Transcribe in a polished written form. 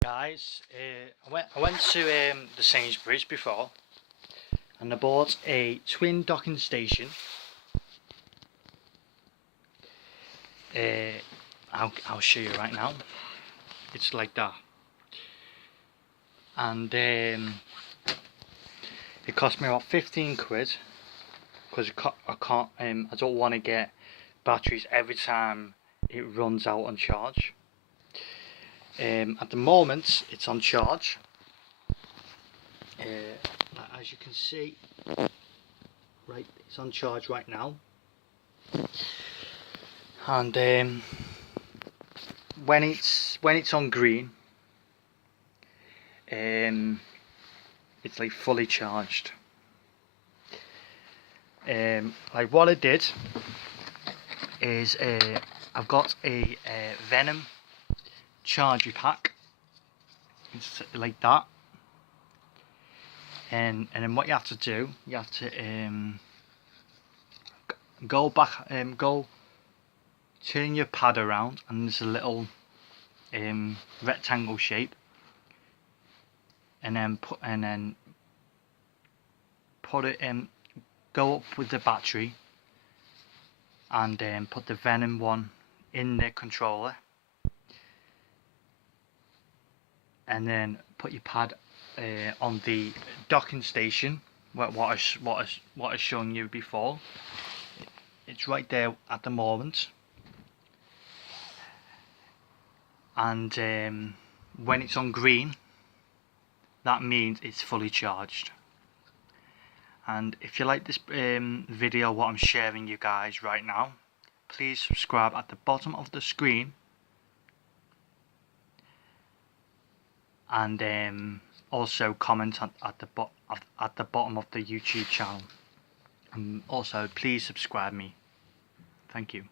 Guys, I went to the Sainsbury's before, and I bought a twin docking station. I'll show you right now. It's like that, and it cost me about 15 quid because I don't want to get batteries every time it runs out on charge. At the moment, it's on charge. As you can see, right, it's on charge right now. And when it's on green, it's like fully charged. Like what I did is I've got a Venom charger pack. It's like that, and then what you have to do, you have to go turn your pad around, and there's a little rectangle shape, and then put it in, go up with the battery, and put the Venom one in the controller, and then put your pad on the docking station. What I've shown you before. It's right there at the moment, and when it's on green, that means it's fully charged. And if you like this video, what I'm sharing you guys right now, please subscribe at the bottom of the screen, and also comment at the bottom of the YouTube channel, and also please subscribe me. Thank you.